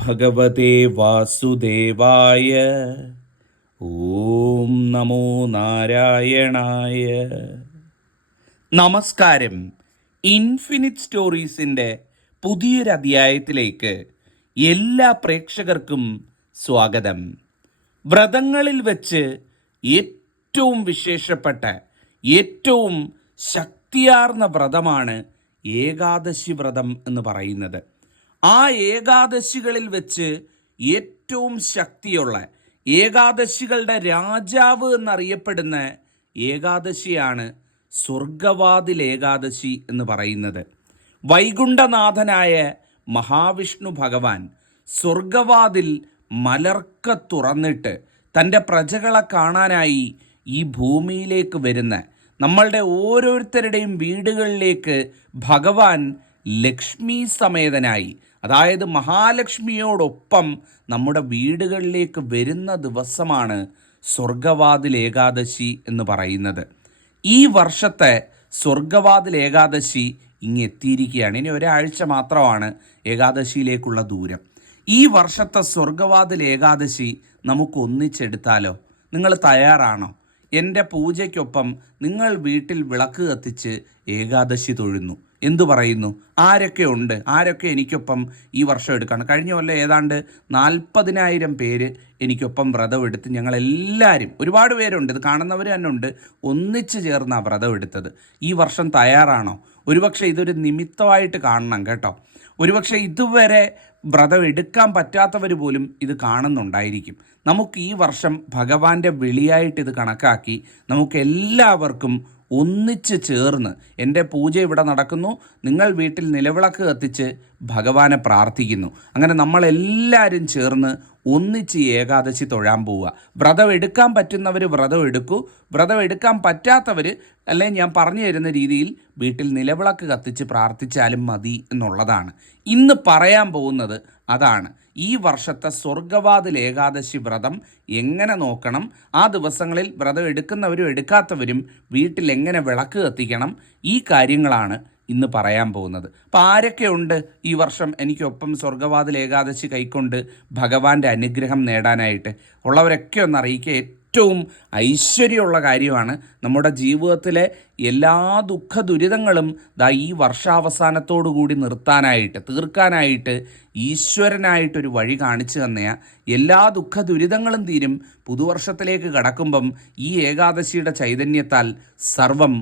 ഭഗവതേ വാസുദേവായ. ഓം നമോ നാരായണായ. നമസ്കാരം. ഇൻഫിനിറ്റ് സ്റ്റോറീസിന്റെ പുതിയൊരു അധ്യായത്തിലേക്ക് എല്ലാ പ്രേക്ഷകർക്കും സ്വാഗതം. വ്രതങ്ങളിൽ വെച്ച് ഏറ്റവും വിശേഷപ്പെട്ട ഏറ്റവും ശക്തിയാർന്ന വ്രതമാണ് ഏകാദശി വ്രതം എന്ന് പറയുന്നത്. ആ ഏകാദശികളിൽ വെച്ച് ഏറ്റവും ശക്തിയുള്ള ഏകാദശികളുടെ രാജാവ് എന്നറിയപ്പെടുന്ന ഏകാദശിയാണ് സ്വർഗവാതിൽ ഏകാദശി എന്ന് പറയുന്നത്. വൈകുണ്ഠനാഥനായ മഹാവിഷ്ണു ഭഗവാൻ സ്വർഗവാതിൽ മലർക്ക തുറന്നിട്ട് തന്റെ പ്രജകളെ കാണാനായി ഈ ഭൂമിയിലേക്ക് വരുന്ന നമ്മളുടെ ഓരോരുത്തരുടെയും വീടുകളിലേക്ക് ഭഗവാൻ ലക്ഷ്മി സമേതനായി അതായത് മഹാലക്ഷ്മിയോടൊപ്പം നമ്മുടെ വീടുകളിലേക്ക് വരുന്ന ദിവസമാണ് സ്വർഗവാതിൽ ഏകാദശി എന്ന് പറയുന്നത്. ഈ വർഷത്തെ സ്വർഗവാതിൽ ഏകാദശി ഇങ്ങ് എത്തിയിരിക്കുകയാണ്. ഇനി ഒരാഴ്ച മാത്രമാണ് ഏകാദശിയിലേക്കുള്ള ദൂരം. ഈ വർഷത്തെ സ്വർഗവാതിൽ ഏകാദശി നമുക്ക് ഒന്നിച്ചെടുത്താലോ? നിങ്ങൾ തയ്യാറാണോ? എന്റെ പൂജയ്ക്കൊപ്പം നിങ്ങൾ വീട്ടിൽ വിളക്ക് കത്തിച്ച് ഏകാദശി തൊഴുന്നു. എന്തു പറയുന്നു? ആരൊക്കെ ഉണ്ട്? ആരൊക്കെ എനിക്കൊപ്പം ഈ വർഷം എടുക്കുകയാണ് കഴിഞ്ഞ കൊല്ലം ഏതാണ്ട് നാൽപ്പതിനായിരം പേര് എനിക്കൊപ്പം വ്രതം എടുത്ത് ഞങ്ങളെല്ലാവരും ഒരുപാട് പേരുണ്ട് ഇത് കാണുന്നവർ തന്നെ ഉണ്ട് ഒന്നിച്ച് ചേർന്ന വ്രതം എടുത്തത്. ഈ വർഷം തയ്യാറാണോ? ഒരുപക്ഷെ ഇതൊരു നിമിത്തമായിട്ട് കാണണം കേട്ടോ. ഒരുപക്ഷെ ഇതുവരെ വ്രതം എടുക്കാൻ പറ്റാത്തവർ പോലും ഇത് കാണുന്നുണ്ടായിരിക്കും. നമുക്ക് ഈ വർഷം ഭഗവാന്റെ വിളിയായിട്ട് ഇത് കണക്കാക്കി നമുക്ക് എല്ലാവർക്കും ഒന്നിച്ച് ചേർന്ന് എന്റെ പൂജ ഇവിടെ നടക്കുന്നു. നിങ്ങൾ വീട്ടിൽ നിലവിളക്ക് കത്തിച്ച് ഭഗവാനെ പ്രാർത്ഥിക്കുന്നു. അങ്ങനെ നമ്മളെല്ലാവരും ചേർന്ന് ഒന്നിച്ച് ഏകാദശി തൊഴാൻ പോവുക. വ്രതം എടുക്കാൻ പറ്റുന്നവർ വ്രതം എടുക്കൂ. വ്രതം എടുക്കാൻ പറ്റാത്തവർ അല്ലെ ഞാൻ പറഞ്ഞു തരുന്ന രീതിയിൽ വീട്ടിൽ നിലവിളക്ക് കത്തിച്ച് പ്രാർത്ഥിച്ചാലും മതി എന്നുള്ളതാണ്. ഇന്ന് പറയാൻ പോകുന്നത് അതാണ്. ഈ വർഷത്തെ സ്വർഗവാതിൽ ഏകാദശി വ്രതം എങ്ങനെ നോക്കണം? ആ ദിവസങ്ങളിൽ വ്രതം എടുക്കുന്നവരും എടുക്കാത്തവരും വീട്ടിൽ എങ്ങനെ വിളക്ക് കത്തിക്കണം? ഈ കാര്യങ്ങളാണ് ഇന്ന് പറയാൻ പോകുന്നത്. അപ്പോൾ ആരൊക്കെയുണ്ട് ഈ വർഷം എനിക്കൊപ്പം സ്വർഗവാതിൽ ഏകാദശി കൈക്കൊണ്ട് ഭഗവാന്റെ അനുഗ്രഹം നേടാനായിട്ട്? ഉള്ളവരൊക്കെ ഒന്ന് അറിയിക്കുക ഏറ്റവും ഐശ്വര്യമുള്ള കാര്യമാണ് നമ്മുടെ ജീവിതത്തിലെ എല്ലാ ദുഃഖ ദുരിതങ്ങളും ദാ ഈ വർഷാവസാനത്തോടു കൂടി നിർത്താനായിട്ട് തീർക്കാനായിട്ട് ഈശ്വരനായിട്ടൊരു വഴി കാണിച്ചു തന്നെയാ. എല്ലാ ദുഃഖ ദുരിതങ്ങളും തീരും പുതുവർഷത്തിലേക്ക് കടക്കുമ്പം ഈ ഏകാദശിയുടെ ചൈതന്യത്താൽ സർവം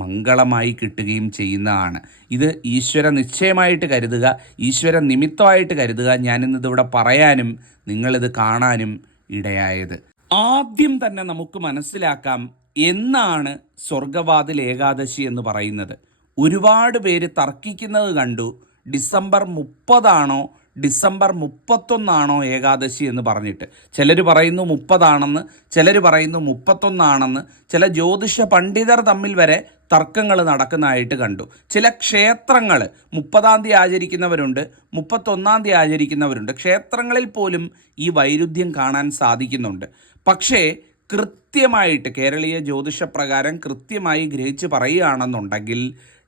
മംഗളമായി കിട്ടുകയും ചെയ്യുന്നതാണ്. ഇത് ഈശ്വര നിശ്ചയമായിട്ട് കരുതുക ഈശ്വര നിമിത്തമായിട്ട് കരുതുക. ഞാനിന്നിതിവിടെ പറയാനും നിങ്ങളിത് കാണാനും ഇടയായത്. ആദ്യം തന്നെ നമുക്ക് മനസ്സിലാക്കാം എന്നാണ് സ്വർഗവാതിൽ ഏകാദശി എന്ന് പറയുന്നത്. ഒരുപാട് പേര് തർക്കിക്കുന്നത് കണ്ടു. ഡിസംബർ മുപ്പതാണോ ഡിസംബർ മുപ്പത്തൊന്നാണോ ഏകാദശി എന്ന് പറഞ്ഞിട്ട്. ചിലർ പറയുന്നു മുപ്പതാണെന്ന് ചിലർ പറയുന്നു മുപ്പത്തൊന്നാണെന്ന്. ചില ജ്യോതിഷ പണ്ഡിതർ തമ്മിൽ വരെ തർക്കങ്ങൾ നടക്കുന്നതായിട്ട് കണ്ടു. ചില ക്ഷേത്രങ്ങൾ മുപ്പതാം തീയതി ആചരിക്കുന്നവരുണ്ട് മുപ്പത്തൊന്നാം തീയതി ആചരിക്കുന്നവരുണ്ട്. ക്ഷേത്രങ്ങളിൽ പോലും ഈ വൈരുദ്ധ്യം കാണാൻ സാധിക്കുന്നുണ്ട്. പക്ഷേ കൃത്യമായിട്ട് കേരളീയ ജ്യോതിഷപ്രകാരം കൃത്യമായി ഗ്രഹിച്ച് പറയുകയാണെന്നുണ്ടെങ്കിൽ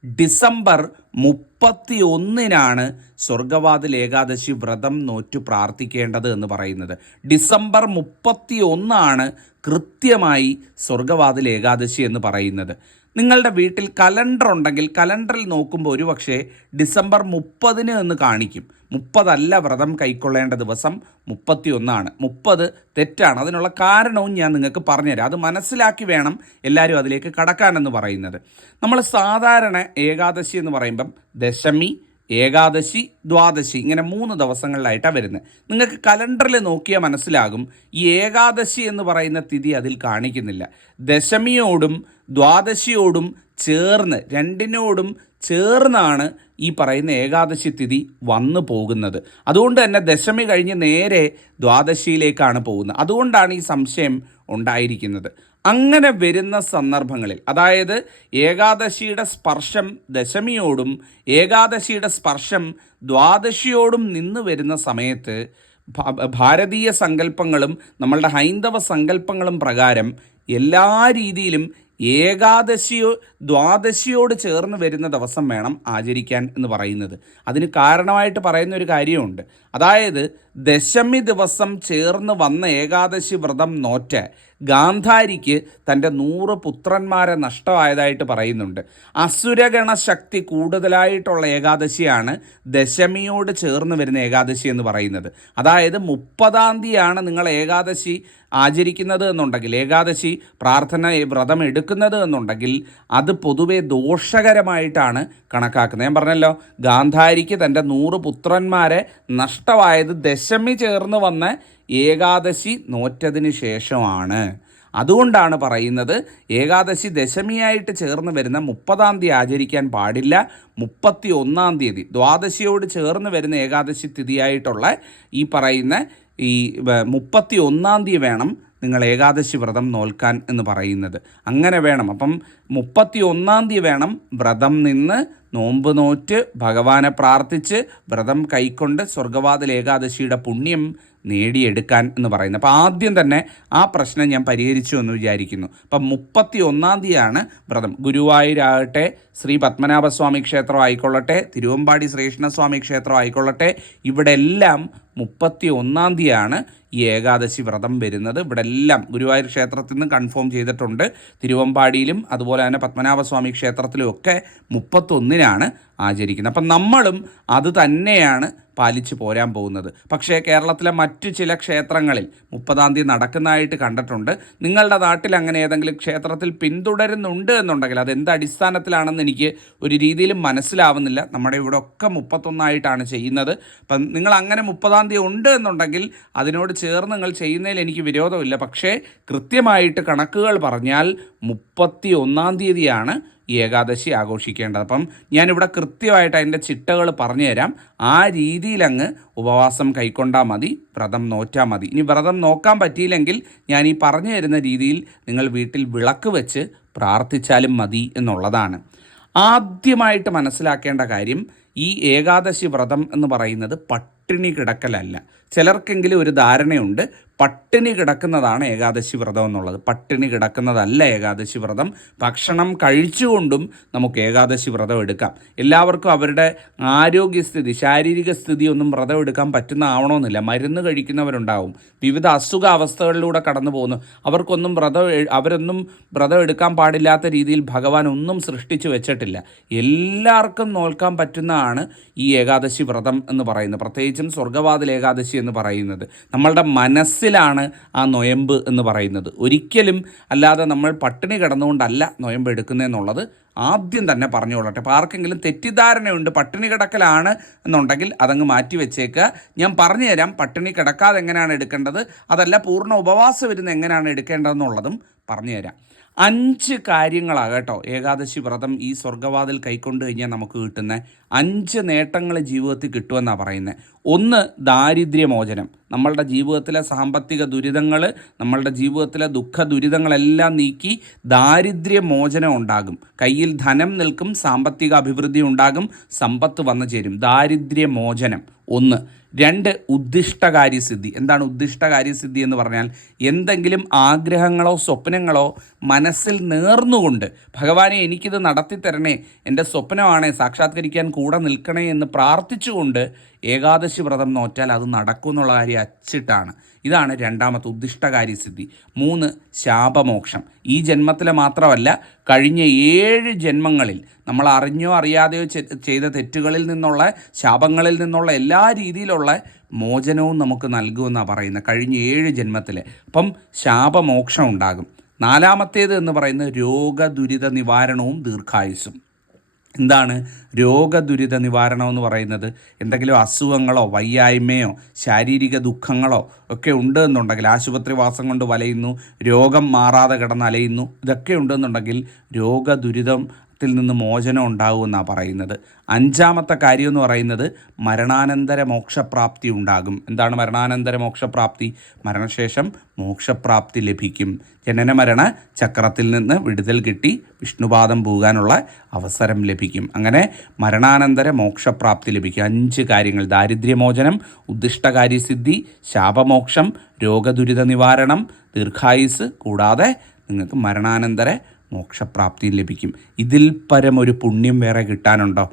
ഡിസംബർ മുപ്പത്തി ഒന്നിനാണ് സ്വർഗവാതിൽ ഏകാദശി വ്രതം നോറ്റു പ്രാർത്ഥിക്കേണ്ടത് എന്ന് പറയുന്നത്. ഡിസംബർ മുപ്പത്തി ഒന്നാണ് കൃത്യമായി സ്വർഗവാതിൽ ഏകാദശി എന്ന് പറയുന്നത്. നിങ്ങളുടെ വീട്ടിൽ കലണ്ടർ ഉണ്ടെങ്കിൽ കലണ്ടറിൽ നോക്കുമ്പോൾ ഒരുപക്ഷെ ഡിസംബർ മുപ്പതിന് എന്ന് കാണിക്കും. മുപ്പതല്ല വ്രതം കൈക്കൊള്ളേണ്ട ദിവസം മുപ്പത്തി ഒന്നാണ് മുപ്പത് തെറ്റാണ്. അതിനുള്ള കാരണവും ഞാൻ നിങ്ങൾക്ക് പറഞ്ഞുതരാം. അത് മനസ്സിലാക്കി വേണം എല്ലാവരും അതിലേക്ക് കടക്കാനെന്ന് പറയുന്നത്. നമ്മൾ സാധാരണ ഏകാദശി എന്ന് പറയുമ്പം ദശമി ഏകാദശി ദ്വാദശി ഇങ്ങനെ മൂന്ന് ദിവസങ്ങളിലായിട്ടാണ് വരുന്നത്. നിങ്ങൾക്ക് കലണ്ടറിൽ നോക്കിയാൽ മനസ്സിലാകും ഈ ഏകാദശി എന്ന് പറയുന്ന തിഥി അതിൽ കാണിക്കുന്നില്ല. ദശമിയോടും ദ്വാദശിയോടും ചേർന്ന് രണ്ടിനോടും ചേർന്നാണ് ഈ പറയുന്ന ഏകാദശി തിഥി വന്നു പോകുന്നത്. അതുകൊണ്ട് തന്നെ ദശമി കഴിഞ്ഞ് നേരെ ദ്വാദശിയിലേക്കാണ് പോകുന്നത്. അതുകൊണ്ടാണ് ഈ സംശയം ഉണ്ടായിരിക്കുന്നത്. അങ്ങനെ വരുന്ന സന്ദർഭങ്ങളിൽ അതായത് ഏകാദശിയുടെ സ്പർശം ദശമിയോടും ഏകാദശിയുടെ സ്പർശം ദ്വാദശിയോടും നിന്ന് വരുന്ന സമയത്ത് ഭാരതീയ സങ്കല്പങ്ങളും നമ്മളുടെ ഹൈന്ദവ സങ്കല്പങ്ങളും പ്രകാരം എല്ലാ രീതിയിലും ഏകാദശിയോ ദ്വാദശിയോട് ചേർന്ന് വരുന്ന ദിവസം വേണം ആചരിക്കാൻ എന്ന് പറയുന്നത്. അതിന് കാരണമായിട്ട് പറയുന്ന ഒരു കാര്യമുണ്ട്. അതായത് ദശമി ദിവസം ചേർന്ന് വന്ന ഏകാദശി വ്രതം നോറ്റ് ഗാന്ധാരിക്ക് തന്റെ നൂറ് പുത്രന്മാരെ നഷ്ടമായതായിട്ട് പറയുന്നുണ്ട്. അസുരഗണ ശക്തി കൂടുതലായിട്ടുള്ള ഏകാദശിയാണ് ദശമിയോട് ചേർന്ന് വരുന്ന ഏകാദശി എന്ന് പറയുന്നത്. അതായത് മുപ്പതാം തീയതിയാണ് നിങ്ങൾ ഏകാദശി ആചരിക്കുന്നത് എന്നുണ്ടെങ്കിൽ ഏകാദശി പ്രാർത്ഥന വ്രതം എടുക്കുന്നത് എന്നുണ്ടെങ്കിൽ അത് പൊതുവെ ദോഷകരമായിട്ടാണ് കണക്കാക്കുന്നത്. ഞാൻ പറഞ്ഞല്ലോ ഗാന്ധാരിക്ക് തന്റെ നൂറ് പുത്രന്മാരെ നഷ്ടമായത് ദശമി ചേർന്ന് വന്ന ഏകാദശി നോറ്റതിന് ശേഷമാണ്. അതുകൊണ്ടാണ് പറയുന്നത് ഏകാദശി ദശമിയായിട്ട് ചേർന്ന് വരുന്ന മുപ്പതാം തീയതി ആചരിക്കാൻ പാടില്ല. മുപ്പത്തി ഒന്നാം തീയതി ദ്വാദശിയോട് ചേർന്ന് വരുന്ന ഏകാദശി തിഥിയായിട്ടുള്ള ഈ പറയുന്ന ഈ മുപ്പത്തി ഒന്നാം തീയതി വേണം നിങ്ങൾ ഏകാദശി വ്രതം നോൽക്കാൻ എന്ന് പറയുന്നത്. അങ്ങനെ വേണം. അപ്പം മുപ്പത്തി ഒന്നാം തീയതി വേണം വ്രതം നിന്ന് നോമ്പ് നോറ്റ് ഭഗവാനെ പ്രാർത്ഥിച്ച് വ്രതം കൈക്കൊണ്ട് സ്വർഗവാതിൽ ഏകാദശിയുടെ പുണ്യം നേടിയെടുക്കാൻ എന്ന് പറയുന്നത്. അപ്പോൾ ആദ്യം തന്നെ ആ പ്രശ്നം ഞാൻ പരിഹരിച്ചു എന്ന് വിചാരിക്കുന്നു. അപ്പം മുപ്പത്തി ഒന്നാം തീയതിയാണ് വ്രതം. ഗുരുവായൂരാകട്ടെ ശ്രീ പത്മനാഭസ്വാമി ക്ഷേത്രം ആയിക്കൊള്ളട്ടെ തിരുവമ്പാടി ശ്രീകൃഷ്ണസ്വാമി ക്ഷേത്രം ആയിക്കൊള്ളട്ടെ ഇവിടെ എല്ലാം മുപ്പത്തി ഒന്നാം തീയതിയാണ് ഈ ഏകാദശി വ്രതം വരുന്നത്. ഇവിടെ എല്ലാം ഗുരുവായൂർ ക്ഷേത്രത്തിൽ നിന്ന് കൺഫേം ചെയ്തിട്ടുണ്ട്. തിരുവമ്പാടിയിലും അതുപോലെ തന്നെ പത്മനാഭസ്വാമി ക്ഷേത്രത്തിലും ഒക്കെ മുപ്പത്തൊന്നിനാണ് ആചരിക്കുന്നത്. അപ്പം നമ്മളും അത് തന്നെയാണ് പാലിച്ചു പോരാൻ പോകുന്നത്. പക്ഷേ കേരളത്തിലെ മറ്റു ചില ക്ഷേത്രങ്ങളിൽ മുപ്പതാം തീയതി നടക്കുന്നതായിട്ട് കണ്ടിട്ടുണ്ട്. നിങ്ങളുടെ നാട്ടിൽ അങ്ങനെ ഏതെങ്കിലും ക്ഷേത്രത്തിൽ പിന്തുടരുന്നുണ്ട് എന്നുണ്ടെങ്കിൽ അത് എന്ത് അടിസ്ഥാനത്തിലാണെന്ന് എനിക്ക് ഒരു രീതിയിലും മനസ്സിലാവുന്നില്ല. നമ്മുടെ ഇവിടെ ഒക്കെ മുപ്പത്തൊന്നായിട്ടാണ് ചെയ്യുന്നത്. അപ്പം നിങ്ങൾ അങ്ങനെ മുപ്പതാം തീയതി ഉണ്ട് എന്നുണ്ടെങ്കിൽ അതിനോട് ചേർന്ന് നിങ്ങൾ ചെയ്യുന്നതിൽ എനിക്ക് വിരോധമില്ല. പക്ഷേ കൃത്യമായിട്ട് കണക്കുകൾ പറഞ്ഞാൽ മുപ്പത്തി ഒന്നാം തീയതിയാണ് ഏകാദശി ആഘോഷിക്കേണ്ടത്. അപ്പം ഞാനിവിടെ കൃത്യമായിട്ട് അതിന്റെ ചിട്ടകൾ പറഞ്ഞു തരാം ആ രീതിയിലങ്ങ് ഉപവാസം കൈക്കൊണ്ടാൽ മതി വ്രതം നോറ്റാൽ മതി. ഇനി വ്രതം നോക്കാൻ പറ്റിയില്ലെങ്കിൽ ഞാൻ ഈ പറഞ്ഞു തരുന്ന രീതിയിൽ നിങ്ങൾ വീട്ടിൽ വിളക്ക് വെച്ച് പ്രാർത്ഥിച്ചാലും മതി എന്നുള്ളതാണ്. ആദ്യമായിട്ട് മനസ്സിലാക്കേണ്ട കാര്യം ഈ ഏകാദശി വ്രതം എന്ന് പറയുന്നത് പട്ടിണി കിടക്കലല്ല. ചിലർക്കെങ്കിലും ഒരു ധാരണയുണ്ട്. പട്ടിണി കിടക്കുന്നതാണ് ഏകാദശി വ്രതം എന്നുള്ളത്. പട്ടിണി കിടക്കുന്നതല്ല ഏകാദശി വ്രതം. ഭക്ഷണം കഴിച്ചുകൊണ്ടും നമുക്ക് ഏകാദശി വ്രതം എടുക്കാം. എല്ലാവർക്കും അവരുടെ ആരോഗ്യസ്ഥിതി ശാരീരിക സ്ഥിതി ഒന്നും വ്രതം എടുക്കാൻ പറ്റുന്ന ആവണമെന്നില്ല മരുന്ന് കഴിക്കുന്നവരുണ്ടാവും. വിവിധ അസുഖ അവസ്ഥകളിലൂടെ കടന്നു പോകുന്നു. അവർക്കൊന്നും വ്രതം അവരൊന്നും വ്രതം എടുക്കാൻ പാടില്ലാത്ത രീതിയിൽ ഭഗവാൻ ഒന്നും സൃഷ്ടിച്ചു വെച്ചിട്ടില്ല. എല്ലാവർക്കും നോൽക്കാൻ പറ്റുന്നതാണ് ഈ ഏകാദശി വ്രതം എന്ന് പറയുന്നത്. പ്രത്യേകിച്ചും സ്വർഗവാതിൽ ഏകാദശി എന്ന് പറയുന്നത്. നമ്മളുടെ മനസ്സിലാണ് ആ നൊയമ്പ് എന്ന് പറയുന്നത്. ഒരിക്കലും അല്ലാതെ നമ്മൾ പട്ടിണി കിടന്നുകൊണ്ടല്ല നൊയമ്പ് എടുക്കുന്നതെന്നുള്ളത് ആദ്യം തന്നെ പറഞ്ഞുകൊള്ളട്ടെ അപ്പോൾ ആർക്കെങ്കിലും തെറ്റിദ്ധാരണയുണ്ട് പട്ടിണി കിടക്കലാണ് എന്നുണ്ടെങ്കിൽ അതങ്ങ് മാറ്റി വെച്ചേക്കുക. ഞാൻ പറഞ്ഞു തരാം പട്ടിണി കിടക്കാതെ എങ്ങനെയാണ് എടുക്കേണ്ടത്? അതല്ല പൂർണ ഉപവാസം ഇരുന്ന് എങ്ങനെയാണ് എടുക്കേണ്ടതെന്നുള്ളതും പറഞ്ഞു തരാം. അഞ്ച് കാര്യങ്ങളാണ് കേട്ടോ. ഏകാദശി വ്രതം ഈ സ്വർഗവാതിൽ കൈക്കൊണ്ട് കഴിഞ്ഞാൽ നമുക്ക് കിട്ടുന്ന. അഞ്ച് നേട്ടങ്ങൾ ജീവിതത്തിൽ കിട്ടുമെന്നാണ് പറയുന്നത് ഒന്ന് ദാരിദ്ര്യമോചനം. നമ്മളുടെ ജീവിതത്തിലെ സാമ്പത്തിക ദുരിതങ്ങൾ നമ്മളുടെ ജീവിതത്തിലെ ദുഃഖ ദുരിതങ്ങളെല്ലാം നീക്കി ദാരിദ്ര്യമോചനം ഉണ്ടാകും. കയ്യിൽ ധനം നിൽക്കും സാമ്പത്തിക അഭിവൃദ്ധി ഉണ്ടാകും സമ്പത്ത് വന്നു ചേരും. ദാരിദ്ര്യമോചനം. ഒന്ന് രണ്ട് ഉദ്ദിഷ്ടകാര്യസിദ്ധി എന്താണ് ഉദ്ദിഷ്ടകാര്യസിദ്ധി എന്ന് പറഞ്ഞാൽ എന്തെങ്കിലും ആഗ്രഹങ്ങളോ സ്വപ്നങ്ങളോ മനസ്സിൽ നേർന്നുകൊണ്ട് ഭഗവാനെ എനിക്കിത് നടത്തിത്തരണേ എന്റെ സ്വപ്നമാണേ സാക്ഷാത്കരിക്കാൻ കൂടെ നിൽക്കണേ എന്ന് പ്രാർത്ഥിച്ചുകൊണ്ട് ഏകാദശി വ്രതം നോറ്റാൽ അത് നടക്കും എന്നുള്ള കാര്യം അച്ചിട്ടാണ്. ഇതാണ് രണ്ടാമത്തെ ഉദ്ദിഷ്ടകാര്യസിദ്ധി മൂന്ന് ശാപമോക്ഷം. ഈ ജന്മത്തിലെ മാത്രമല്ല കഴിഞ്ഞ ഏഴ് ജന്മങ്ങളിൽ നമ്മൾ അറിഞ്ഞോ അറിയാതെയോ ചെയ്ത തെറ്റുകളിൽ നിന്നുള്ള ശാപങ്ങളിൽ നിന്നുള്ള എല്ലാ രീതിയിലുള്ള മോചനവും നമുക്ക് നൽകുമെന്നാണ് പറയുന്നത്. കഴിഞ്ഞ ഏഴ് ജന്മത്തിൽ അപ്പം ശാപമോക്ഷം ഉണ്ടാകും. നാലാമത്തേത് എന്ന് പറയുന്നത് രോഗദുരിത നിവാരണവും ദീർഘായുസും എന്താണ് രോഗദുരിത നിവാരണം എന്ന് പറയുന്നത്? എന്തെങ്കിലും അസുഖങ്ങളോ വയ്യായ്മയോ ശാരീരിക ദുഃഖങ്ങളോ ഒക്കെ ഉണ്ട് എന്നുണ്ടെങ്കിൽ ആശുപത്രിവാസം കൊണ്ട് വലയുന്നു രോഗം മാറാതെ കിടന്ന് അലയുന്നു ഇതൊക്കെ ഉണ്ടെന്നുണ്ടെങ്കിൽ രോഗദുരിതം ത്തിൽ നിന്ന് മോചനം ഉണ്ടാകുമെന്നാണ് പറയുന്നത്. അഞ്ചാമത്തെ കാര്യം എന്ന് പറയുന്നത് മരണാനന്തര മോക്ഷപ്രാപ്തി ഉണ്ടാകും. എന്താണ് മരണാനന്തര മോക്ഷപ്രാപ്തി? മരണശേഷം മോക്ഷപ്രാപ്തി ലഭിക്കും. ജനനമരണ ചക്രത്തിൽ നിന്ന് വിടുതൽ കിട്ടി വിഷ്ണുപാദം പോകാനുള്ള അവസരം ലഭിക്കും. അങ്ങനെ മരണാനന്തര മോക്ഷപ്രാപ്തി ലഭിക്കും. അഞ്ച് കാര്യങ്ങൾ. ദാരിദ്ര്യമോചനം ഉദ്ദിഷ്ടകാര്യസിദ്ധി ശാപമോക്ഷം രോഗദുരിത നിവാരണം ദീർഘായുസ് കൂടാതെ നിങ്ങൾക്ക് മരണാനന്തര മോക്ഷപ്രാപ്തിയും ലഭിക്കും. ഇതിൽ പരം ഒരു പുണ്യം വേറെ കിട്ടാനുണ്ടോ?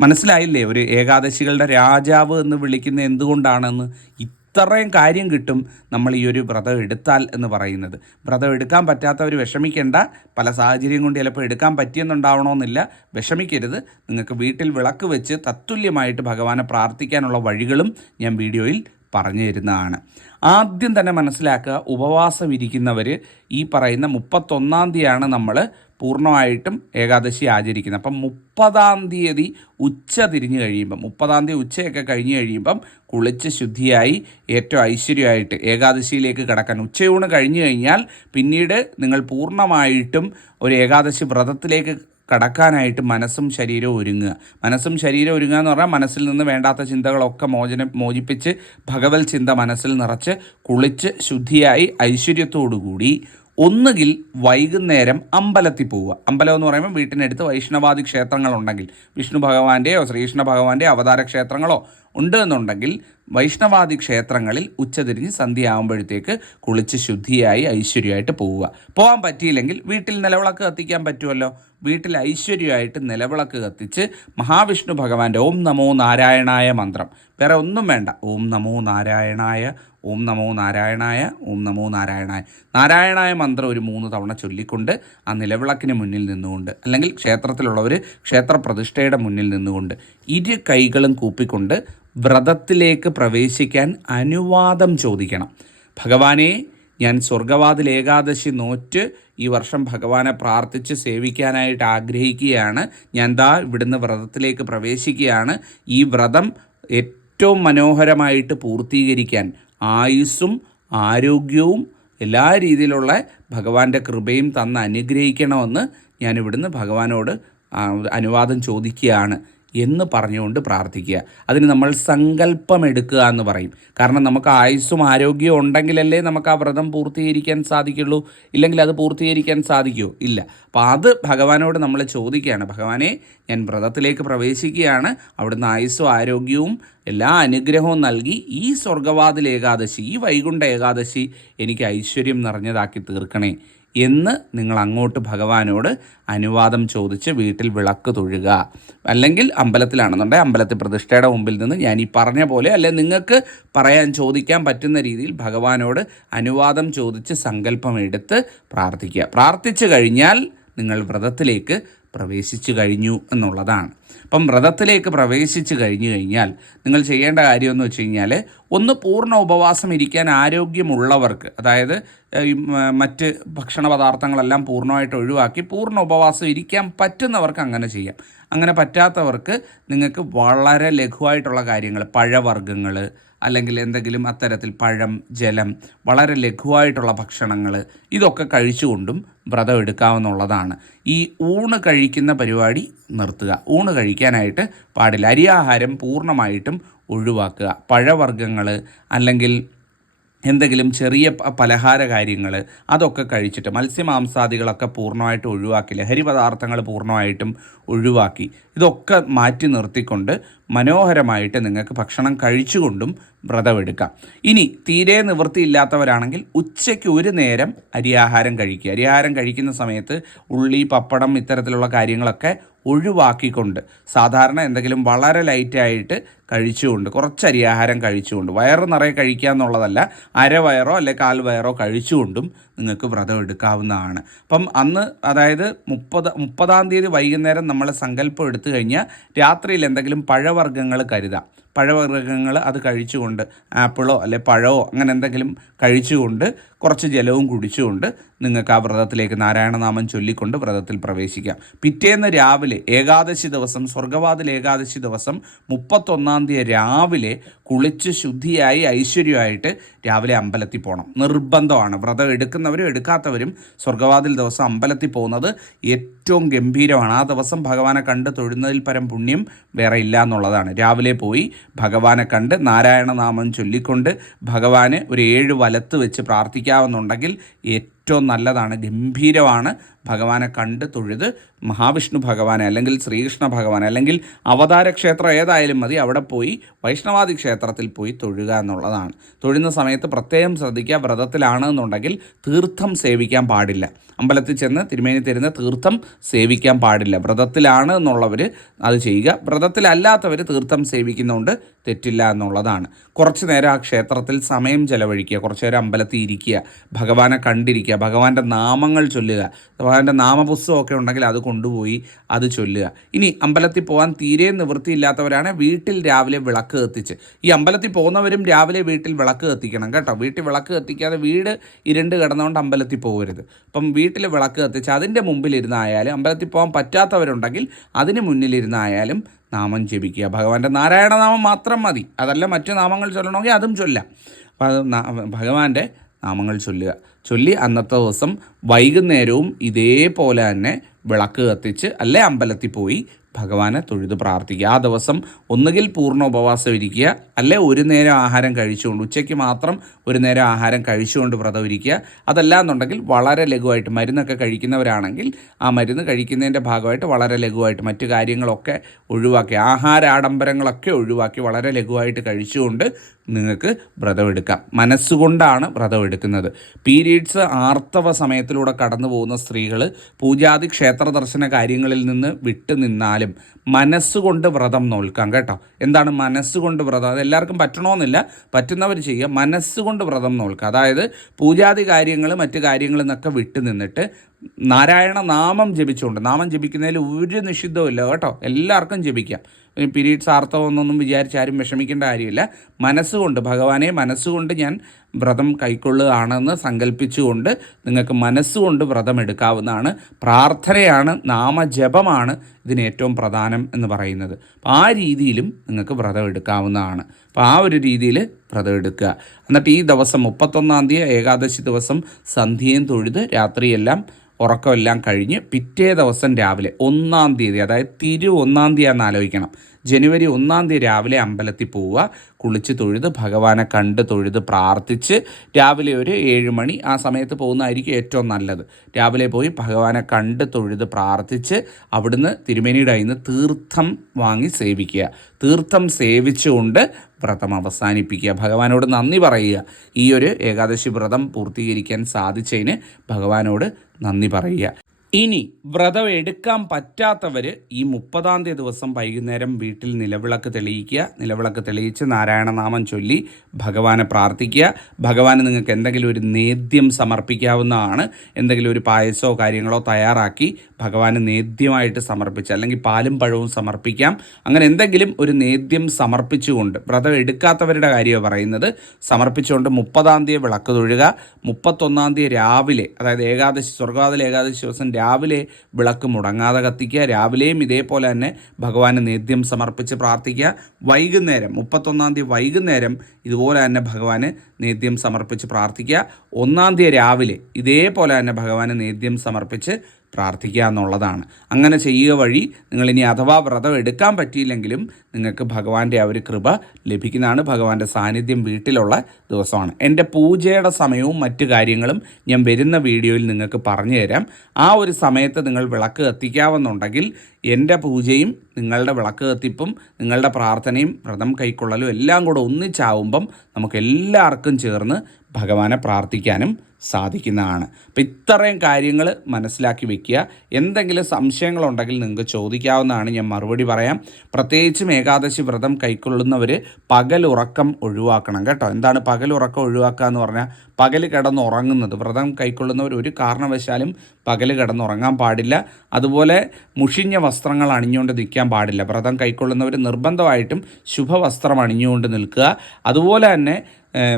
മനസ്സിലായില്ലേ? ഒരു ഏകാദശികളുടെ രാജാവ് എന്ന് വിളിക്കുന്ന എന്തുകൊണ്ടാണെന്ന് ഇത്രയും കാര്യം കിട്ടും നമ്മൾ ഈ ഒരു വ്രതം എടുത്താൽ എന്ന് പറയുന്നത്. വ്രതം എടുക്കാൻ പറ്റാത്തവർ വിഷമിക്കേണ്ട. പല സാഹചര്യം കൊണ്ട് ചിലപ്പോൾ എടുക്കാൻ പറ്റിയെന്നുണ്ടാവണമെന്നില്ല. വിഷമിക്കരുത്. നിങ്ങൾക്ക് വീട്ടിൽ വിളക്ക് വെച്ച് തത്തുല്യമായിട്ട് ഭഗവാനെ പ്രാർത്ഥിക്കാനുള്ള വഴികളും ഞാൻ വീഡിയോയിൽ പറഞ്ഞു തരുന്നതാണ് ആദ്യം തന്നെ മനസ്സിലാക്കുക ഉപവാസം ഇരിക്കുന്നവർ ഈ പറയുന്ന മുപ്പത്തൊന്നാം തീയതിയാണ് നമ്മൾ പൂർണമായിട്ടും ഏകാദശി ആചരിക്കുന്നത്. അപ്പം മുപ്പതാം തീയതി ഉച്ച തിരിഞ്ഞു കഴിയുമ്പം മുപ്പതാം തീയതി ഉച്ചയൊക്കെ കഴിഞ്ഞ് കഴിയുമ്പം കുളിച്ച് ശുദ്ധിയായി ഏറ്റവും ഐശ്വര്യമായിട്ട് ഏകാദശിയിലേക്ക് കടക്കാൻ. ഉച്ചയൂണ് കഴിഞ്ഞു കഴിഞ്ഞാൽ പിന്നീട് നിങ്ങൾ പൂർണമായിട്ടും ഒരു ഏകാദശി വ്രതത്തിലേക്ക് കടക്കാനായിട്ട് മനസ്സും ശരീരവും ഒരുങ്ങുക. മനസ്സും ശരീരം ഒരുങ്ങുക എന്ന് പറഞ്ഞാൽ മനസ്സിൽ നിന്ന് വേണ്ടാത്ത ചിന്തകളൊക്കെ മോചന മോചിപ്പിച്ച് ഭഗവത് ചിന്ത മനസ്സിൽ നിറച്ച് കുളിച്ച് ശുദ്ധിയായി ഐശ്വര്യത്തോടുകൂടി ഒന്നുകിൽ വൈകുന്നേരം അമ്പലത്തിൽ പോവുക. അമ്പലം എന്ന് പറയുമ്പോൾ വീട്ടിനടുത്ത് വൈഷ്ണവാദി ക്ഷേത്രങ്ങളുണ്ടെങ്കിൽ വിഷ്ണു ഭഗവാന്റെയോ ശ്രീകൃഷ്ണ ഭഗവാന്റെയോ അവതാര ക്ഷേത്രങ്ങളോ ഉണ്ട് എന്നുണ്ടെങ്കിൽ വൈഷ്ണവാദി ക്ഷേത്രങ്ങളിൽ ഉച്ചതിരിഞ്ഞ് സന്ധ്യയാകുമ്പോഴത്തേക്ക് കുളിച്ച് ശുദ്ധിയായി ഐശ്വര്യമായിട്ട് പോവുക. പോകാൻ പറ്റിയില്ലെങ്കിൽ വീട്ടിൽ നിലവിളക്ക് കത്തിക്കാൻ പറ്റുമല്ലോ? വീട്ടിൽ ഐശ്വര്യമായിട്ട് നിലവിളക്ക് കത്തിച്ച് മഹാവിഷ്ണു ഭഗവാന്റെ ഓം നമോ നാരായണായ മന്ത്രം. വേറെ ഒന്നും വേണ്ട. ഓം നമോ നാരായണായ ഓം നമോ നാരായണായ ഓം നമോ നാരായണായ. നാരായണായ മന്ത്രം ഒരു മൂന്ന് തവണ ചൊല്ലിക്കൊണ്ട് ആ നിലവിളക്കിന് മുന്നിൽ നിന്നുകൊണ്ട് അല്ലെങ്കിൽ ക്ഷേത്രത്തിലുള്ളവർ ക്ഷേത്ര പ്രതിഷ്ഠയുടെ മുന്നിൽ നിന്നുകൊണ്ട് ഇരു കൈകളും കൂപ്പിക്കൊണ്ട് വ്രതത്തിലേക്ക് പ്രവേശിക്കാൻ അനുവാദം ചോദിക്കണം. ഭഗവാനെ ഞാൻ സ്വർഗവാതിൽ ഏകാദശി നോറ്റ് ഈ വർഷം ഭഗവാനെ പ്രാർത്ഥിച്ച് സേവിക്കാനായിട്ട് ആഗ്രഹിക്കുകയാണ്. ഞാൻ ദാ ഇവിടുന്ന് വ്രതത്തിലേക്ക് പ്രവേശിക്കുകയാണ്. ഈ വ്രതം ഏറ്റവും മനോഹരമായിട്ട് പൂർത്തീകരിക്കാൻ ആയുസ്സും ആരോഗ്യവും എല്ലാ രീതിയിലുള്ള ഭഗവാന്റെ കൃപയും തന്ന് അനുഗ്രഹിക്കണമെന്ന് ഞാൻ ഇവിടുന്ന് ഭഗവാനോട് അനുവാദം ചോദിക്കുകയാണ്. എന്ന് പറഞ്ഞുകൊണ്ട് പ്രാർത്ഥിക്കുക. അതിന് നമ്മൾ സങ്കല്പം എടുക്കുക എന്ന് പറയും. കാരണം നമുക്ക് ആയുസ്സും ആരോഗ്യവും ഉണ്ടെങ്കിലല്ലേ നമുക്ക് ആ വ്രതം പൂർത്തീകരിക്കാൻ സാധിക്കുള്ളൂ. ഇല്ലെങ്കിൽ അത് പൂർത്തീകരിക്കാൻ സാധിക്കുമോ ഇല്ല. അപ്പോൾ അത് ഭഗവാനോട് നമ്മൾ ചോദിക്കുകയാണ്. ഭഗവാനെ ഞാൻ വ്രതത്തിലേക്ക് പ്രവേശിക്കുകയാണ്. അവിടുന്ന് ആയുസ്സും ആരോഗ്യവും എല്ലാ അനുഗ്രഹവും നൽകി ഈ സ്വർഗവാതിൽ ഏകാദശി ഈ വൈകുണ്ഠ ഏകാദശി എനിക്ക് ഐശ്വര്യം നിറഞ്ഞതാക്കി തീർക്കണേ. എന്ന് നിങ്ങൾ അങ്ങോട്ട് ഭഗവാനോട് അനുവാദം ചോദിച്ച് വീട്ടിൽ വിളക്ക് തൊഴുക. അല്ലെങ്കിൽ അമ്പലത്തിലാണെന്നുണ്ടെങ്കിൽ അമ്പലത്തിൽ പ്രതിഷ്ഠയുടെ മുമ്പിൽ നിന്ന് ഞാൻ ഈ പറഞ്ഞ പോലെ അല്ലെ നിങ്ങൾക്ക് പറയാൻ ചോദിക്കാൻ പറ്റുന്ന രീതിയിൽ ഭഗവാനോട് അനുവാദം ചോദിച്ച് സങ്കല്പം എടുത്ത് പ്രാർത്ഥിക്കുക. പ്രാർത്ഥിച്ചു കഴിഞ്ഞാൽ നിങ്ങൾ വ്രതത്തിലേക്ക് പ്രവേശിച്ചു കഴിഞ്ഞു എന്നുള്ളതാണ്. അപ്പം വ്രതത്തിലേക്ക് പ്രവേശിച്ചു കഴിഞ്ഞു കഴിഞ്ഞാൽ നിങ്ങൾ ചെയ്യേണ്ട കാര്യമെന്ന് വെച്ച് കഴിഞ്ഞാൽ ഒന്ന് പൂർണ ഉപവാസം ഇരിക്കാൻ ആരോഗ്യമുള്ളവർക്ക് അതായത് മറ്റ് ഭക്ഷണ പദാർത്ഥങ്ങളെല്ലാം പൂർണമായിട്ട് ഒഴിവാക്കി പൂർണ ഉപവാസം ഇരിക്കാൻ പറ്റുന്നവർക്ക് അങ്ങനെ ചെയ്യാം. അങ്ങനെ പറ്റാത്തവർക്ക് നിങ്ങൾക്ക് വളരെ ലഘുവായിട്ടുള്ള കാര്യങ്ങൾ പഴവർഗങ്ങൾ അല്ലെങ്കിൽ എന്തെങ്കിലും അത്തരത്തിൽ പഴം ജലം വളരെ ലഘുവായിട്ടുള്ള ഭക്ഷണങ്ങൾ ഇതൊക്കെ കഴിച്ചുകൊണ്ടും വ്രതം എടുക്കാവുന്നുള്ളതാണ് ഈ ഊണ് കഴിക്കുന്ന പരിപാടി നിർത്തുക. ഊണ് കഴിക്കാനായിട്ട് പാടില്ല. അരിയാഹാരം പൂർണമായിട്ടും ഒഴിവാക്കുക. പഴവർഗങ്ങൾ അല്ലെങ്കിൽ എന്തെങ്കിലും ചെറിയ പലഹാര കാര്യങ്ങൾ അതൊക്കെ കഴിച്ചിട്ട് മത്സ്യമാംസാദികളൊക്കെ പൂർണമായിട്ട് ഒഴിവാക്കി ലഹരി പദാർത്ഥങ്ങൾ പൂർണമായിട്ടും ഒഴിവാക്കി. ഇതൊക്കെ മാറ്റി നിർത്തിക്കൊണ്ട് മനോഹരമായിട്ട് നിങ്ങൾക്ക് ഭക്ഷണം കഴിച്ചുകൊണ്ടും വ്രതമെടുക്കാം. ഇനി തീരെ നിവൃത്തിയില്ലാത്തവരാണെങ്കിൽ ഉച്ചയ്ക്ക് ഒരു നേരം അരിയാഹാരം കഴിക്കുക. അരിയാഹാരം കഴിക്കുന്ന സമയത്ത് ഉള്ളി പപ്പടം ഇത്തരത്തിലുള്ള കാര്യങ്ങളൊക്കെ ഒഴിവാക്കിക്കൊണ്ട് സാധാരണ എന്തെങ്കിലും വളരെ ലൈറ്റായിട്ട് കഴിച്ചുകൊണ്ട് കുറച്ച് അരിയാഹാരം കഴിച്ചുകൊണ്ട് വയറ് നിറയെ കഴിക്കുക എന്നുള്ളതല്ല അരവയറോ അല്ലെ കാൽ വയറോ കഴിച്ചുകൊണ്ടും നിങ്ങൾക്ക് വ്രതം എടുക്കാവുന്നതാണ്. അപ്പം അന്ന് അതായത് മുപ്പത് മുപ്പതാം തീയതി വൈകുന്നേരം നമ്മൾ സങ്കല്പം എടുത്തു കഴിഞ്ഞാൽ രാത്രിയിൽ എന്തെങ്കിലും പഴവർഗങ്ങൾ കരുതാം. പഴവർഗങ്ങൾ അത് കഴിച്ചുകൊണ്ട് ആപ്പിളോ അല്ലെ പഴമോ അങ്ങനെ എന്തെങ്കിലും കഴിച്ചുകൊണ്ട് കുറച്ച് ജലവും കുടിച്ചുകൊണ്ട് നിങ്ങൾക്ക് ആ വ്രതത്തിലേക്ക് നാരായണനാമം ചൊല്ലിക്കൊണ്ട് വ്രതത്തിൽ പ്രവേശിക്കാം. പിറ്റേന്ന് രാവിലെ ഏകാദശി ദിവസം സ്വർഗവാതിൽ ഏകാദശി ദിവസം മുപ്പത്തൊന്നാം തീയതി രാവിലെ കുളിച്ച് ശുദ്ധിയായി ഐശ്വര്യമായിട്ട് രാവിലെ അമ്പലത്തിൽ പോകണം. നിർബന്ധമാണ്. വ്രതം എടുക്കുന്നവരും എടുക്കാത്തവരും സ്വർഗവാതിൽ ദിവസം അമ്പലത്തിൽ പോകുന്നത് ഏറ്റവും ഗംഭീരമാണ്. ആ ദിവസം ഭഗവാനെ കണ്ട് തൊഴുന്നതിൽ പരം പുണ്യം വേറെ ഇല്ല എന്നുള്ളതാണ്. രാവിലെ പോയി ഭഗവാനെ കണ്ട് നാരായണനാമം ചൊല്ലിക്കൊണ്ട് ഭഗവാന് ഒരു ഏഴ് വലത്ത് വെച്ച് പ്രാർത്ഥിക്കാവുന്നുണ്ടെങ്കിൽ ഏറ്റവും ഏറ്റവും നല്ലതാണ്. ഗംഭീരമാണ്. ഭഗവാനെ കണ്ട് തൊഴുത് മഹാവിഷ്ണു ഭഗവാനെ അല്ലെങ്കിൽ ശ്രീകൃഷ്ണ ഭഗവാൻ അല്ലെങ്കിൽ അവതാര ക്ഷേത്രം ഏതായാലും മതി. അവിടെ പോയി വൈഷ്ണവാദി ക്ഷേത്രത്തിൽ പോയി തൊഴുക എന്നുള്ളതാണ്. തൊഴുന്ന സമയത്ത് പ്രത്യേകം ശ്രദ്ധിക്കുക. വ്രതത്തിലാണ് എന്നുണ്ടെങ്കിൽ തീർത്ഥം സേവിക്കാൻ പാടില്ല. അമ്പലത്തിൽ ചെന്ന് തിരുമേനി തരുന്ന തീർത്ഥം സേവിക്കാൻ പാടില്ല. വ്രതത്തിലാണ് എന്നുള്ളവർ അത് ചെയ്യുക. വ്രതത്തിലല്ലാത്തവർ തീർത്ഥം സേവിക്കുന്നതുകൊണ്ട് തെറ്റില്ല എന്നുള്ളതാണ്. കുറച്ച് നേരം ആ ക്ഷേത്രത്തിൽ സമയം ചെലവഴിക്കുക. കുറച്ച് നേരം അമ്പലത്തിൽ ഇരിക്കുക. ഭഗവാനെ കണ്ടിരിക്കുക. ഭഗവാന്റെ നാമങ്ങൾ ചൊല്ലുക. ഭഗവാന്റെ നാമപുസ്തകമൊക്കെ ഉണ്ടെങ്കിൽ അത് കൊണ്ടുപോയി അത് ചൊല്ലുക. ഇനി അമ്പലത്തിൽ പോകാൻ തീരെ നിവൃത്തിയില്ലാത്തവരാണ് വീട്ടിൽ രാവിലെ വിളക്ക് കത്തിച്ച്. ഈ അമ്പലത്തിൽ പോകുന്നവരും രാവിലെ വീട്ടിൽ വിളക്ക് കത്തിക്കണം കേട്ടോ. വീട്ടിൽ വിളക്ക് കത്തിക്കാതെ വീട് ഇരുണ്ട് കിടന്നുകൊണ്ട് അമ്പലത്തിൽ പോകരുത് അപ്പം വീട്ടിൽ വിളക്ക് കത്തിച്ച് അതിന്റെ മുമ്പിലിരുന്നായാലും അമ്പലത്തിൽ പോകാൻ പറ്റാത്തവരുണ്ടെങ്കിൽ അതിന് മുന്നിലിരുന്നായാലും നാമം ജപിക്കുക. ഭഗവാന്റെ നാരായണ നാമം മാത്രം മതി. അതല്ല മറ്റു നാമങ്ങൾ ചൊല്ലണമെങ്കിൽ അതും ചൊല്ലാം. അപ്പം അത് ഭഗവാന്റെ നാമങ്ങൾ ചൊല്ലുക. ചൊല്ലി അന്നത്തെ ദിവസം വൈകുന്നേരവും ഇതേപോലെ തന്നെ വിളക്ക് കത്തിച്ച് അല്ലെ അമ്പലത്തിൽ പോയി ഭഗവാനെ തൊഴുത് പ്രാർത്ഥിക്കുക. ആ ദിവസം ഒന്നുകിൽ പൂർണ ഉപവാസം ഇരിക്കുക അല്ലെ ഒരു നേരം ആഹാരം കഴിച്ചുകൊണ്ട് ഉച്ചയ്ക്ക് മാത്രം ഒരു നേരം ആഹാരം കഴിച്ചുകൊണ്ട് വ്രതം ഇരിക്കുക. അതല്ല എന്നുണ്ടെങ്കിൽ വളരെ ലഘുവായിട്ട് മരുന്നൊക്കെ കഴിക്കുന്നവരാണെങ്കിൽ ആ മരുന്ന് കഴിക്കുന്നതിന്റെ ഭാഗമായിട്ട് വളരെ ലഘുവായിട്ട് മറ്റു കാര്യങ്ങളൊക്കെ ഒഴിവാക്കി ആഹാര ആഡംബരങ്ങളൊക്കെ ഒഴിവാക്കി വളരെ ലഘുവായിട്ട് കഴിച്ചുകൊണ്ട് നിങ്ങൾക്ക് വ്രതമെടുക്കാം. മനസ്സുകൊണ്ടാണ് വ്രതം എടുക്കുന്നത് പീരീഡ്സ് ആർത്തവ സമയത്തിലൂടെ കടന്നു പോകുന്ന സ്ത്രീകൾ പൂജാതി ക്ഷേത്ര ദർശന കാര്യങ്ങളിൽ നിന്ന് വിട്ടുനിന്നാലും മനസ്സുകൊണ്ട് വ്രതം നോൽക്കാം കേട്ടോ. എന്താണ് മനസ്സുകൊണ്ട് വ്രതം? അത് എല്ലാവർക്കും പറ്റണമെന്നില്ല പറ്റുന്നവർ ചെയ്യുക. മനസ്സുകൊണ്ട് വ്രതം നോൽക്കുക. അതായത് പൂജാതി കാര്യങ്ങൾ മറ്റു കാര്യങ്ങളിൽ നിന്നൊക്കെ വിട്ടു നിന്നിട്ട് നാരായണ നാമം ജപിച്ചുകൊണ്ട് നാമം ജപിക്കുന്നതിൽ ഒരു നിഷിദ്ധവുമില്ല കേട്ടോ. എല്ലാവർക്കും ജപിക്കാം. പിരീഡ്സ് ആർത്തവമെന്നൊന്നും വിചാരിച്ച് ആരും വിഷമിക്കേണ്ട കാര്യമില്ല. മനസ്സുകൊണ്ട് ഭഗവാനെ മനസ്സുകൊണ്ട് ഞാൻ വ്രതം കൈക്കൊള്ളുകയാണെന്ന് സങ്കല്പിച്ചുകൊണ്ട് നിങ്ങൾക്ക് മനസ്സുകൊണ്ട് വ്രതം എടുക്കാവുന്നതാണ്. പ്രാർത്ഥനയാണ് നാമജപമാണ് ഇതിന് ഏറ്റവും പ്രധാനം എന്ന് പറയുന്നത്. ആ രീതിയിലും നിങ്ങൾക്ക് വ്രതം എടുക്കാവുന്നതാണ്. അപ്പോൾ ആ ഒരു രീതിയിൽ വ്രതം എടുക്കുക. എന്നിട്ട് ഈ ദിവസം മുപ്പത്തൊന്നാം തീയതി ഏകാദശി ദിവസം സന്ധ്യയും തൊഴുത് രാത്രിയെല്ലാം ഉറക്കമെല്ലാം കഴിഞ്ഞ് പിറ്റേ ദിവസം രാവിലെ ഒന്നാം തീയതി അതായത് തിരു ഒന്നാം തീയതി ആലോചിക്കണം. ജനുവരി ഒന്നാം തീയതി രാവിലെ അമ്പലത്തിൽ പോവുക കുളിച്ച് തൊഴുത് ഭഗവാനെ കണ്ട് തൊഴുത് പ്രാർത്ഥിച്ച് രാവിലെ ഒരു ഏഴ് മണി ആ സമയത്ത് പോകുന്നതായിരിക്കും ഏറ്റവും നല്ലത്. രാവിലെ പോയി ഭഗവാനെ കണ്ട് തൊഴുത് പ്രാർത്ഥിച്ച് അവിടുന്ന് തിരുമേനിയുടെ നിന്ന് തീർത്ഥം വാങ്ങി സേവിക്കുക. തീർത്ഥം സേവിച്ചുകൊണ്ട് വ്രതം അവസാനിപ്പിക്കുക. ഭഗവാനോട് നന്ദി പറയുക. ഈ ഒരു ഏകാദശി വ്രതം പൂർത്തീകരിക്കാൻ സാധിച്ചതിന് ഭഗവാനോട് നന്ദി പറയുക. ഇനി വ്രതം എടുക്കാൻ പറ്റാത്തവർ ഈ മുപ്പതാം തീയതി ദിവസം വൈകുന്നേരം വീട്ടിൽ നിലവിളക്ക് തെളിയിക്കുക. നിലവിളക്ക് തെളിയിച്ച് നാരായണനാമം ചൊല്ലി ഭഗവാനെ പ്രാർത്ഥിക്കുക. ഭഗവാന് നിങ്ങൾക്ക് എന്തെങ്കിലും ഒരു നേദ്യം സമർപ്പിക്കാവുന്നതാണ്. എന്തെങ്കിലും ഒരു പായസമോ കാര്യങ്ങളോ തയ്യാറാക്കി ഭഗവാന് നേദ്യമായിട്ട് സമർപ്പിച്ച് അല്ലെങ്കിൽ പാലും പഴവും സമർപ്പിക്കാം. അങ്ങനെ എന്തെങ്കിലും ഒരു നേദ്യം സമർപ്പിച്ചുകൊണ്ട് വ്രതം എടുക്കാത്തവരുടെ കാര്യമാണ് പറയുന്നത്. സമർപ്പിച്ചുകൊണ്ട് മുപ്പതാം തീയതി വിളക്ക് തൊഴുക. മുപ്പത്തൊന്നാം തീയതി രാവിലെ അതായത് ഏകാദശി സ്വർഗാതിൽ ഏകാദശി ദിവസം രാവിലെ വിളക്ക് മുടങ്ങാതെ കത്തിക്കുക രാവിലെയും ഇതേപോലെ തന്നെ ഭഗവാന് നേദ്യം സമർപ്പിച്ച് പ്രാർത്ഥിക്കുക. വൈകുന്നേരം മുപ്പത്തൊന്നാം തീയതി വൈകുന്നേരം ഇതുപോലെ തന്നെ ഭഗവാന് നേദ്യം സമർപ്പിച്ച് പ്രാർത്ഥിക്കുക. ഒന്നാം തീയതി രാവിലെ ഇതേപോലെ തന്നെ ഭഗവാന് നേദ്യം സമർപ്പിച്ച് പ്രാർത്ഥിക്കുക എന്നുള്ളതാണ്. അങ്ങനെ ചെയ്യുക വഴി നിങ്ങളിനി അഥവാ വ്രതം എടുക്കാൻ പറ്റിയില്ലെങ്കിലും നിങ്ങൾക്ക് ഭഗവാന്റെ ആ ഒരു കൃപ ലഭിക്കുന്നതാണ്. ഭഗവാന്റെ സാന്നിധ്യം വീട്ടിലുള്ള ദിവസമാണ്. എന്റെ പൂജയുടെ സമയവും മറ്റു കാര്യങ്ങളും ഞാൻ വരുന്ന വീഡിയോയിൽ നിങ്ങൾക്ക് പറഞ്ഞു തരാം. ആ ഒരു സമയത്ത് നിങ്ങൾ വിളക്ക് കത്തിക്കാമെന്നുണ്ടെങ്കിൽ എന്റെ പൂജയും നിങ്ങളുടെ വിളക്ക് കത്തിപ്പും നിങ്ങളുടെ പ്രാർത്ഥനയും വ്രതം കൈക്കൊള്ളലും എല്ലാം കൂടെ ഒന്നിച്ചാവുമ്പം നമുക്ക് എല്ലാവർക്കും ചേർന്ന് ഭഗവാനെ പ്രാർത്ഥിക്കാനും സാധിക്കുന്നതാണ്. അപ്പം ഇത്രയും കാര്യങ്ങൾ മനസ്സിലാക്കി വെക്കുക. എന്തെങ്കിലും സംശയങ്ങളുണ്ടെങ്കിൽ നിങ്ങൾക്ക് ചോദിക്കാവുന്നതാണ് ഞാൻ മറുപടി പറയാം. പ്രത്യേകിച്ചും ഏകാദശി വ്രതം കൈക്കൊള്ളുന്നവർ പകലുറക്കം ഒഴിവാക്കണം കേട്ടോ. എന്താണ് പകലുറക്കം ഒഴിവാക്കുക എന്ന് പറഞ്ഞാൽ പകൽ കിടന്നുറങ്ങുന്നത്. വ്രതം കൈക്കൊള്ളുന്നവർ ഒരു കാരണവശാലും പകൽ കിടന്നുറങ്ങാൻ പാടില്ല. അതുപോലെ മുഷിഞ്ഞ വസ്ത്രങ്ങൾ അണിഞ്ഞുകൊണ്ട് നിൽക്കാൻ പാടില്ല. വ്രതം കൈക്കൊള്ളുന്നവർ നിർബന്ധമായിട്ടും ശുഭവസ്ത്രം അണിഞ്ഞുകൊണ്ട് നിൽക്കുക. അതുപോലെ തന്നെ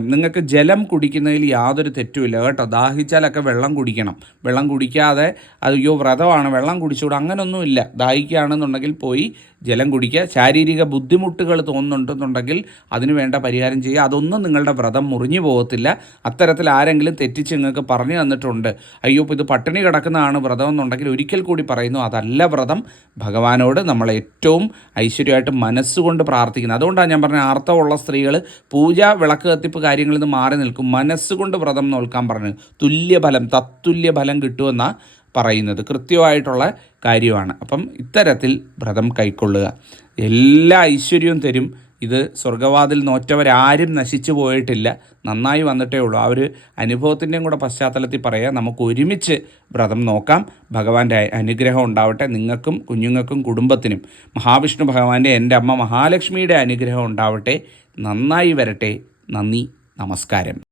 നിങ്ങൾക്ക് ജലം കുടിക്കുന്നതിൽ യാതൊരു തെറ്റുമില്ല. കേട്ടോ. ദാഹിച്ചാലൊക്കെ വെള്ളം കുടിക്കണം. വെള്ളം കുടിക്കാതെ അയ്യോ വ്രതമാണ് വെള്ളം കുടിച്ചുകൂടാ അങ്ങനൊന്നുമില്ല. ദാഹിക്കുകയാണെന്നുണ്ടെങ്കിൽ പോയി ജലം കുടിക്കുക. ശാരീരിക ബുദ്ധിമുട്ടുകൾ തോന്നുന്നുണ്ടെന്നുണ്ടെങ്കിൽ അതിന് വേണ്ട പരിഹാരം ചെയ്യുക. അതൊന്നും നിങ്ങളുടെ വ്രതം മുറിഞ്ഞു പോകത്തില്ല. അത്തരത്തിൽ ആരെങ്കിലും തെറ്റിച്ച് നിങ്ങൾക്ക് പറഞ്ഞു തന്നിട്ടുണ്ട്. അയ്യോ ഇത് പട്ടിണി കിടക്കുന്നതാണ് വ്രതം എന്നുണ്ടെങ്കിൽ ഒരിക്കൽ കൂടി പറയുന്നു അതല്ല വ്രതം. ഭഗവാനോട് നമ്മൾ ഏറ്റവും ഐശ്വര്യമായിട്ട് മനസ്സുകൊണ്ട് പ്രാർത്ഥിക്കുന്നത് അതുകൊണ്ടാണ് ഞാൻ പറഞ്ഞത് ആർത്തവമുള്ള സ്ത്രീകൾ പൂജ വിളക്ക് കത്തിപ്പ് കാര്യങ്ങളിൽ നിന്ന് മാറി നിൽക്കും. മനസ്സുകൊണ്ട് വ്രതം നോൽക്കാൻ പറഞ്ഞു. തുല്യഫലം തത്തുല്യ ഫലം കിട്ടുമെന്നാണ് പറയുന്നത് കൃത്യമായിട്ടുള്ള കാര്യമാണ്. അപ്പം ഇത്തരത്തിൽ വ്രതം കൈക്കൊള്ളുക. എല്ലാ ഐശ്വര്യവും തരും. ഇത് സ്വർഗവാതിൽ നോറ്റവരാരും നശിച്ചു പോയിട്ടില്ല. നന്നായി വന്നിട്ടേ ഉള്ളൂ. ആ ഒരു അനുഭവത്തിന്റെയും കൂടെ പശ്ചാത്തലത്തിൽ പറയാം. നമുക്ക് ഒരുമിച്ച് വ്രതം നോക്കാം. ഭഗവാന്റെ അനുഗ്രഹം ഉണ്ടാവട്ടെ. നിങ്ങൾക്കും കുഞ്ഞുങ്ങൾക്കും കുടുംബത്തിനും. മഹാവിഷ്ണു ഭഗവാന്റെ എന്റെ അമ്മ മഹാലക്ഷ്മിയുടെ അനുഗ്രഹം ഉണ്ടാവട്ടെ. നന്നായി വരട്ടെ. നന്ദി. നമസ്കാരം.